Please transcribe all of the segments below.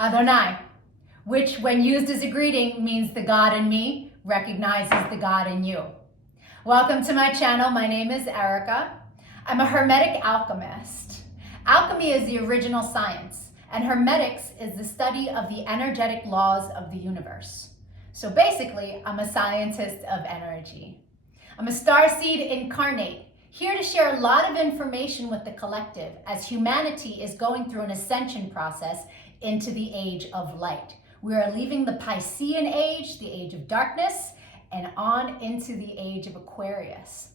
Adonai, which when used as a greeting means the God in me recognizes the God in you. Welcome to my channel. My name is Erica. I'm a Hermetic alchemist. Alchemy is the original science, and Hermetics is the study of the energetic laws of the universe. So basically, I'm a scientist of energy. I'm a starseed incarnate, here to share a lot of information with the collective as humanity is going through an ascension process into the age of light. We are leaving the Piscean age, the age of darkness, and on into the age of Aquarius.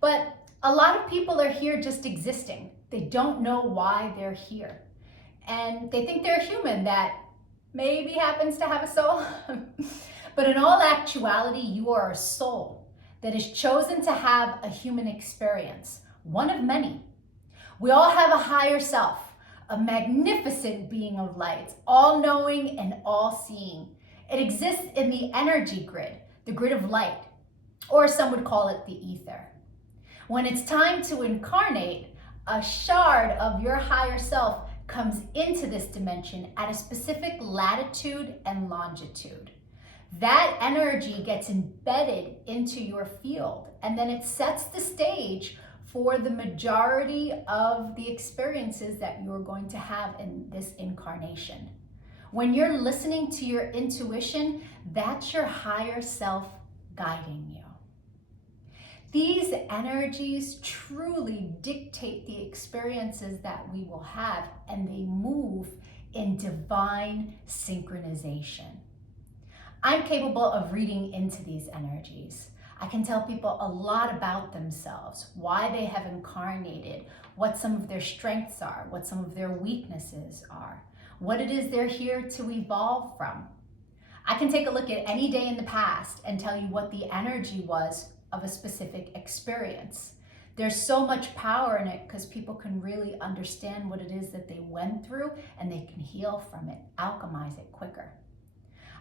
But a lot of people are here just existing. They don't know why they're here. And they think they're a human that maybe happens to have a soul. But in all actuality, you are a soul that is chosen to have a human experience, one of many. We all have a higher self, a magnificent being of light, all-knowing and all-seeing. It exists in the energy grid, the grid of light, or some would call it the ether. When it's time to incarnate, a shard of your higher self comes into this dimension at a specific latitude and longitude. That energy gets embedded into your field, and then it sets the stage for the majority of the experiences that you're going to have in this incarnation. When you're listening to your intuition, that's your higher self guiding you. These energies truly dictate the experiences that we will have, and they move in divine synchronization. I'm capable of reading into these energies. I can tell people a lot about themselves, why they have incarnated, what some of their strengths are, what some of their weaknesses are, what it is they're here to evolve from. I can take a look at any day in the past and tell you what the energy was of a specific experience. There's so much power in it because people can really understand what it is that they went through, and they can heal from it, alchemize it quicker.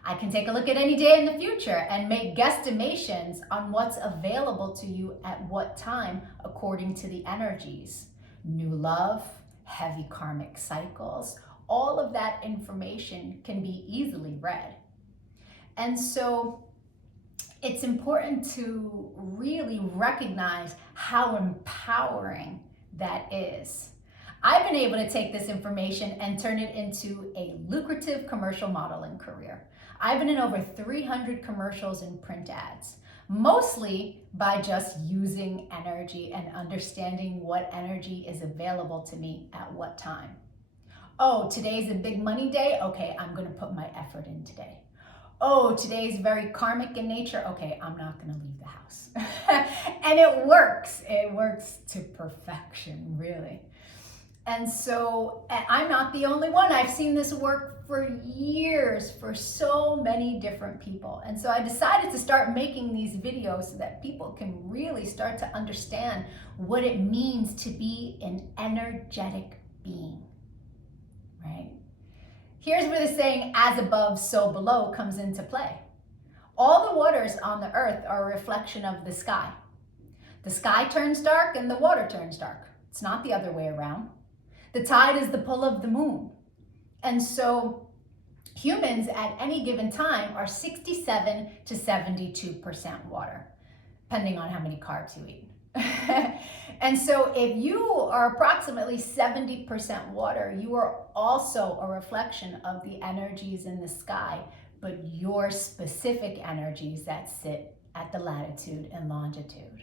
I can take a look at any day in the future and make guesstimations on what's available to you at what time according to the energies. New love, heavy karmic cycles, all of that information can be easily read. And so it's important to really recognize how empowering that is. I've been able to take this information and turn it into a lucrative commercial modeling career. I've been in over 300 commercials and print ads, mostly by just using energy and understanding what energy is available to me at what time. Oh, today's a big money day? Okay, I'm gonna put my effort in today. Oh, today's very karmic in nature? Okay, I'm not gonna leave the house. And it works to perfection, really. And so I'm not the only one. I've seen this work for years for so many different people. And so I decided to start making these videos so that people can really start to understand what it means to be an energetic being, right? Here's where the saying, as above, so below, comes into play. All the waters on the earth are a reflection of the sky. The sky turns dark and the water turns dark. It's not the other way around. The tide is the pull of the moon. And so humans at any given time are 67 to 72% water, depending on how many carbs you eat. And so if you are approximately 70% water, you are also a reflection of the energies in the sky, but your specific energies that sit at the latitude and longitude.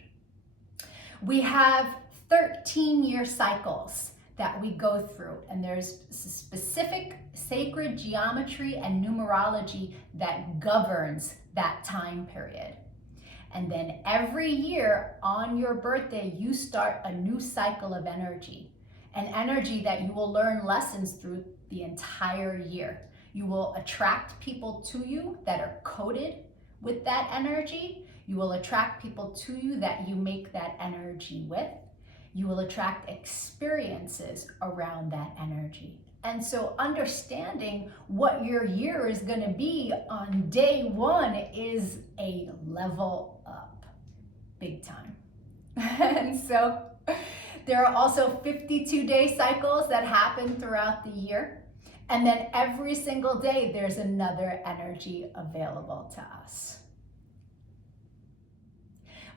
We have 13-year cycles that we go through, and there's specific sacred geometry and numerology that governs that time period. And then every year on your birthday, you start a new cycle of energy, an energy that you will learn lessons through the entire year. You will attract people to you that are coded with that energy. You will attract people to you that you make that energy with. You will attract experiences around that energy. And so understanding what your year is going to be on day one is a level up, big time. And so there are also 52-day cycles that happen throughout the year. And then every single day, there's another energy available to us.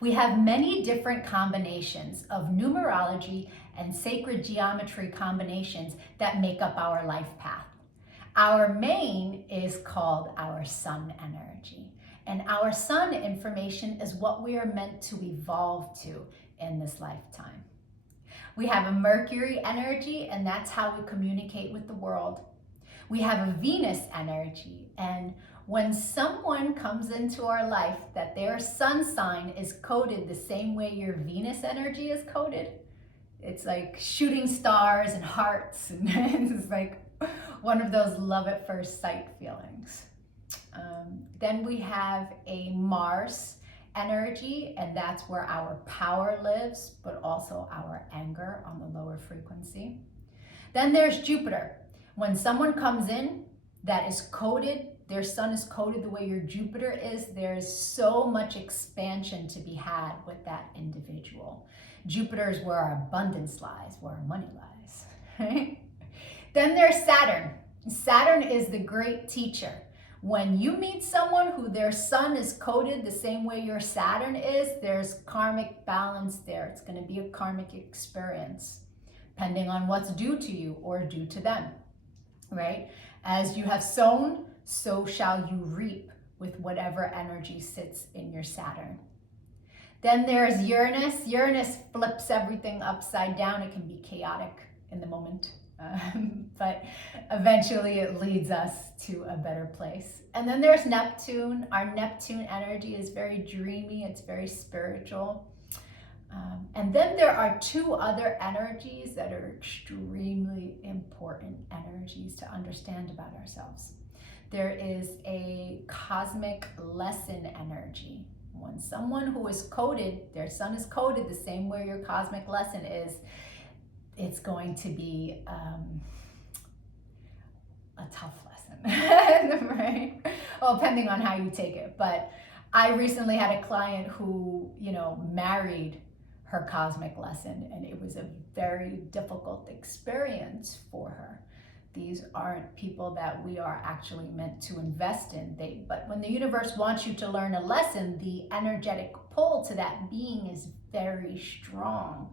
We have many different combinations of numerology and sacred geometry combinations that make up our life path. Our main is called our sun energy. And our sun information is what we are meant to evolve to in this lifetime. We have a Mercury energy, and that's how we communicate with the world. We have a Venus energy, and when someone comes into our life that their sun sign is coded the same way your Venus energy is coded, it's like shooting stars and hearts, and it's like one of those love at first sight feelings. Then we have a Mars energy, and that's where our power lives, but also our anger on the lower frequency. Then there's Jupiter. When someone comes in that is coded, their sun is coded the way your Jupiter is, there's so much expansion to be had with that individual. Jupiter is where our abundance lies, where our money lies, right? Then there's Saturn. Saturn is the great teacher. When you meet someone who their sun is coded the same way your Saturn is, there's karmic balance there. It's going to be a karmic experience, depending on what's due to you or due to them, right? As you have sown, so shall you reap with whatever energy sits in your Saturn. Then there's Uranus. Uranus flips everything upside down. It can be chaotic in the moment, but eventually it leads us to a better place. And then there's Neptune. Our Neptune energy is very dreamy. It's very spiritual. And then there are two other energies that are extremely important energies to understand about ourselves. There is a cosmic lesson energy. When someone who is coded, their sun is coded the same way your cosmic lesson is, it's going to be a tough lesson, right? Well, depending on how you take it. But I recently had a client who, married her cosmic lesson, and it was a very difficult experience for her. These aren't people that we are actually meant to invest in. But when the universe wants you to learn a lesson, the energetic pull to that being is very strong,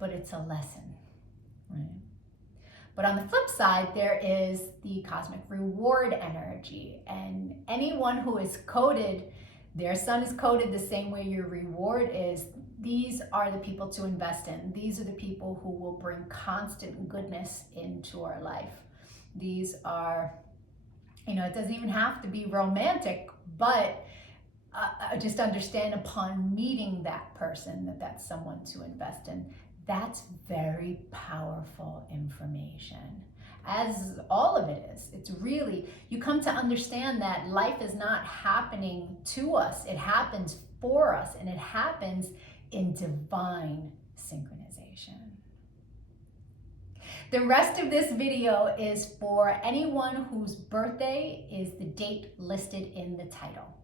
but it's a lesson, right? But on the flip side, there is the cosmic reward energy, and anyone who is coded, their sun is coded the same way your reward is. These are the people to invest in. These are the people who will bring constant goodness into our life. These are, it doesn't even have to be romantic, but just understand upon meeting that person that that's someone to invest in. That's very powerful information, as all of it is. It's really, you come to understand that life is not happening to us. It happens for us, and it happens in divine synchronization. The rest of this video is for anyone whose birthday is the date listed in the title.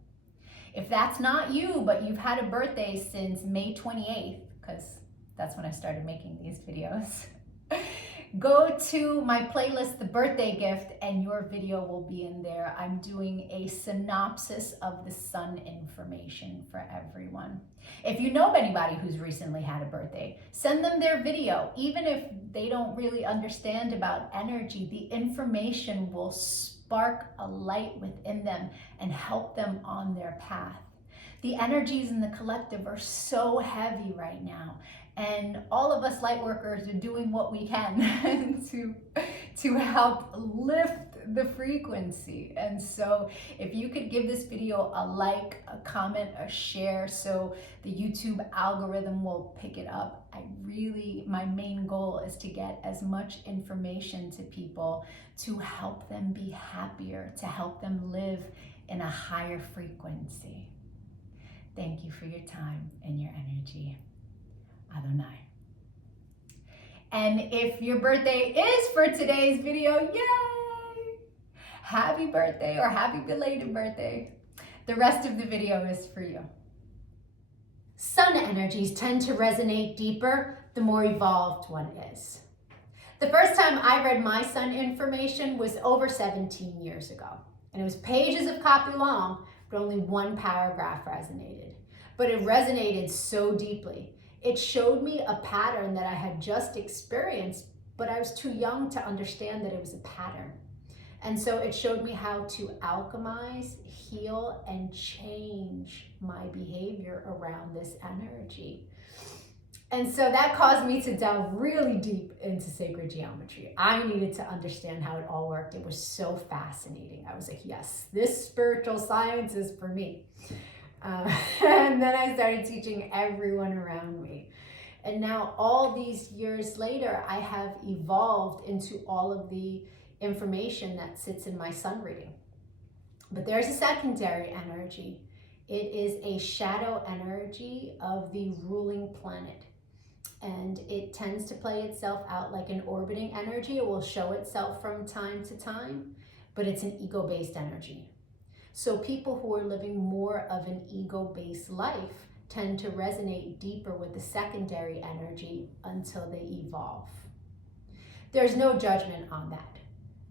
If that's not you, but you've had a birthday since May 28th, because that's when I started making these videos, go to my playlist, The Birthday Gift, and your video will be in there. I'm doing a synopsis of the sun information for everyone. If you know anybody who's recently had a birthday, send them their video. Even if they don't really understand about energy, the information will spark a light within them and help them on their path. The energies in the collective are so heavy right now, and all of us light workers are doing what we can to help lift the frequency. And so if you could give this video a like, a comment, a share, so the YouTube algorithm will pick it up. My main goal is to get as much information to people to help them be happier, to help them live in a higher frequency. Thank you for your time and your energy. Adonai. And if your birthday is for today's video, yay! Happy birthday or happy belated birthday. The rest of the video is for you. Sun energies tend to resonate deeper the more evolved one is. The first time I read my sun information was over 17 years ago. And it was pages of copy long, but only one paragraph resonated. But it resonated so deeply. It showed me a pattern that I had just experienced, but I was too young to understand that it was a pattern. And so it showed me how to alchemize, heal, and change my behavior around this energy. And so that caused me to delve really deep into sacred geometry. I needed to understand how it all worked. It was so fascinating. I was like, yes, this spiritual science is for me. And then I started teaching everyone around me. And now all these years later, I have evolved into all of the information that sits in my sun reading. But there's a secondary energy. It is a shadow energy of the ruling planet. And it tends to play itself out like an orbiting energy. It will show itself from time to time, but it's an ego-based energy. So people who are living more of an ego-based life tend to resonate deeper with the secondary energy until they evolve. There's no judgment on that.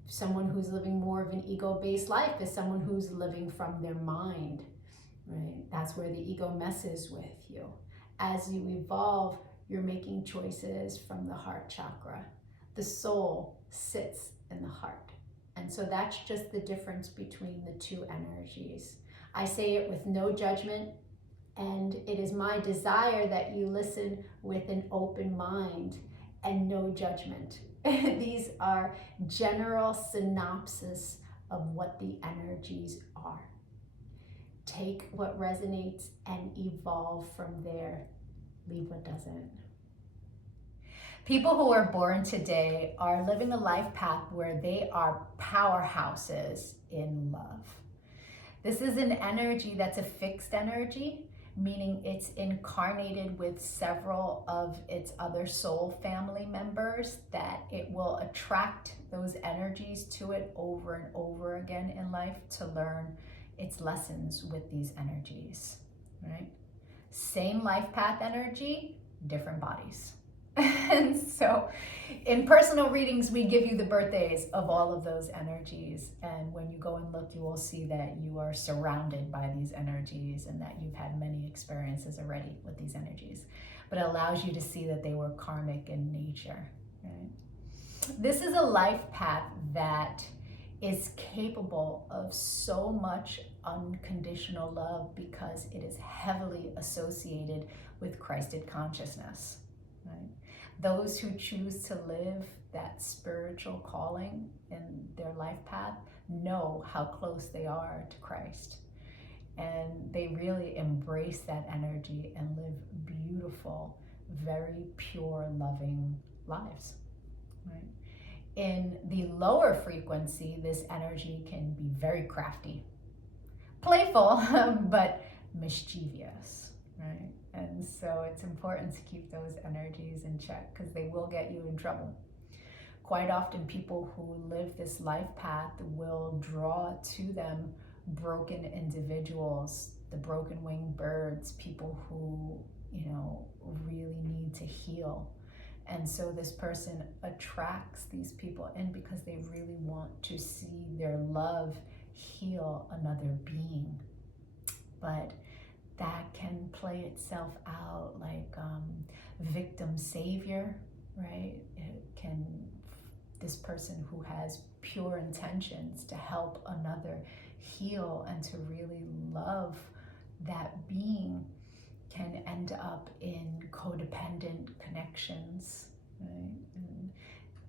Someone who's living more of an ego-based life is someone who's living from their mind, right? That's where the ego messes with you. As you evolve, you're making choices from the heart chakra. The soul sits in the heart. And so that's just the difference between the two energies. I say it with no judgment, and it is my desire that you listen with an open mind and no judgment. These are general synopsis of what the energies are. Take what resonates and evolve from there. Leave what doesn't. People who are born today are living a life path where they are powerhouses in love. This is an energy that's a fixed energy, meaning it's incarnated with several of its other soul family members, that it will attract those energies to it over and over again in life to learn its lessons with these energies, right? Same life path energy, different bodies. And so in personal readings, we give you the birthdays of all of those energies. And when you go and look, you will see that you are surrounded by these energies and that you've had many experiences already with these energies. But it allows you to see that they were karmic in nature, right? This is a life path that is capable of so much unconditional love because it is heavily associated with Christed consciousness, right? Those who choose to live that spiritual calling in their life path know how close they are to Christ. And they really embrace that energy and live beautiful, very pure, loving lives, right? In the lower frequency, this energy can be very crafty, playful, but mischievous, right? And so it's important to keep those energies in check because they will get you in trouble. Quite often people who live this life path will draw to them broken individuals, the broken winged birds, people who, really need to heal. And so this person attracts these people in because they really want to see their love heal another being. But that can play itself out like victim savior, right? This person who has pure intentions to help another heal and to really love that being can end up in codependent connections, right? And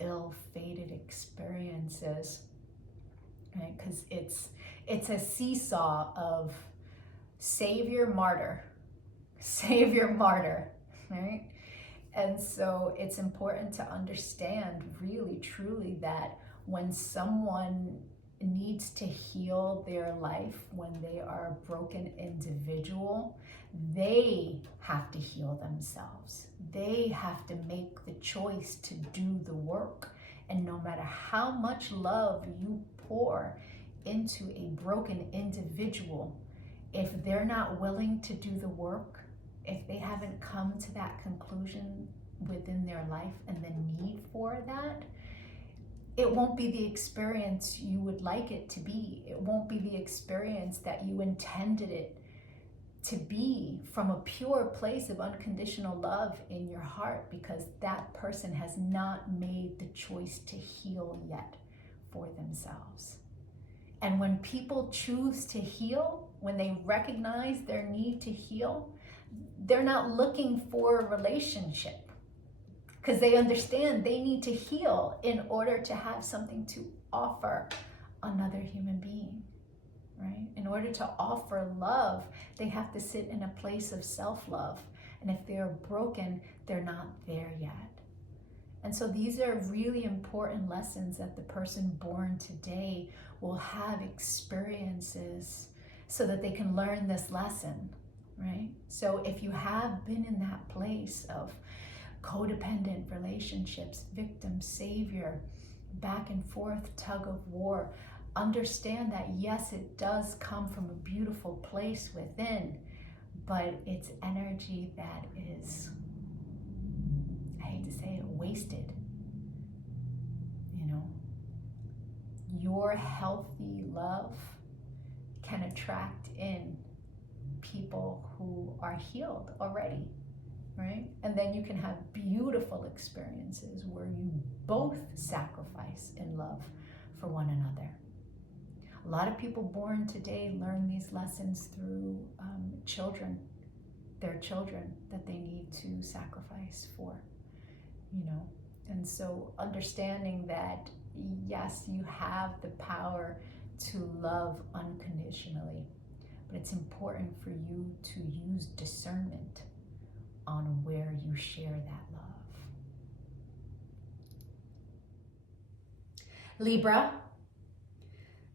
ill-fated experiences, right? Because it's a seesaw of savior, martyr, right? And so it's important to understand really, truly that when someone needs to heal their life, when they are a broken individual, they have to heal themselves. They have to make the choice to do the work. And no matter how much love you pour into a broken individual, if they're not willing to do the work, if they haven't come to that conclusion within their life and the need for that, it won't be the experience you would like it to be. It won't be the experience that you intended it to be from a pure place of unconditional love in your heart, because that person has not made the choice to heal yet for themselves. And when people choose to heal, when they recognize their need to heal, they're not looking for a relationship, because they understand they need to heal in order to have something to offer another human being, right? In order to offer love, they have to sit in a place of self-love. And if they're broken, they're not there yet. And so these are really important lessons that the person born today will have experiences so that they can learn this lesson, right? So if you have been in that place of codependent relationships, victim, savior, back and forth, tug of war, understand that yes, it does come from a beautiful place within, but it's energy that is, I hate to say it, wasted. You know, your healthy love can attract in people who are healed already, right? And then you can have beautiful experiences where you both sacrifice in love for one another. A lot of people born today learn these lessons through children, their children that they need to sacrifice for, you know. And so understanding that, yes, you have the power to love unconditionally, but it's important for you to use discernment on where you share that love. Libra,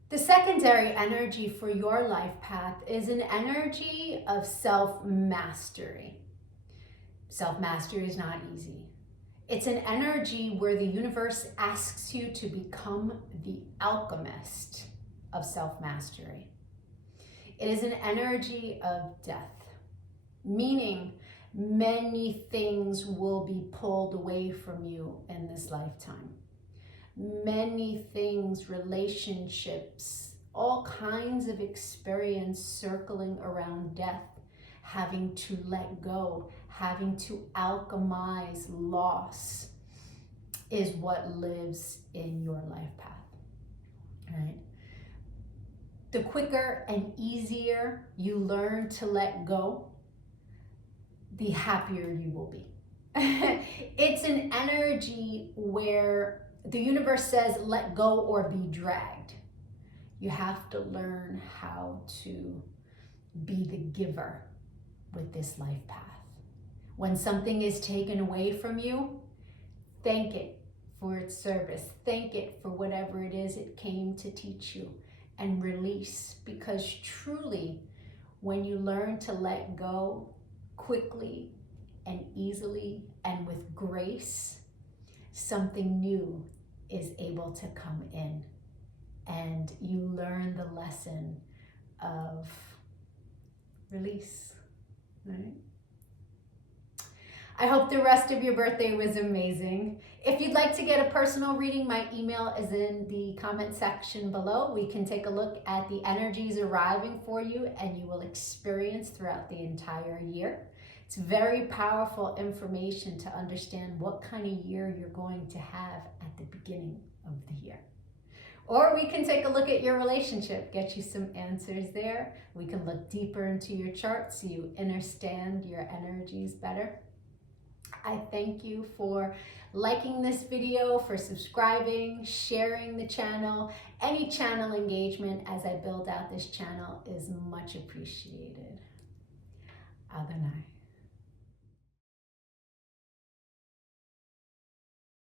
the secondary energy for your life path is an energy of self-mastery. Self-mastery is not easy. It's an energy where the universe asks you to become the alchemist of self-mastery. It is an energy of death, meaning many things will be pulled away from you in this lifetime. Many things, relationships, all kinds of experience circling around death, having to let go, having to alchemize loss is what lives in your life path, right? The quicker and easier you learn to let go, the happier you will be. It's an energy where the universe says, let go or be dragged. You have to learn how to be the giver with this life path. When something is taken away from you, thank it for its service. Thank it for whatever it is it came to teach you, and release. Because truly, when you learn to let go quickly and easily and with grace, something new is able to come in, and you learn the lesson of release, right? I hope the rest of your birthday was amazing. If you'd like to get a personal reading, my email is in the comment section below. We can take a look at the energies arriving for you and you will experience throughout the entire year. It's very powerful information to understand what kind of year you're going to have at the beginning of the year. Or we can take a look at your relationship, get you some answers there. We can look deeper into your chart so you understand your energies better. I thank you for liking this video, for subscribing, sharing the channel. Any channel engagement as I build out this channel is much appreciated. Adonai.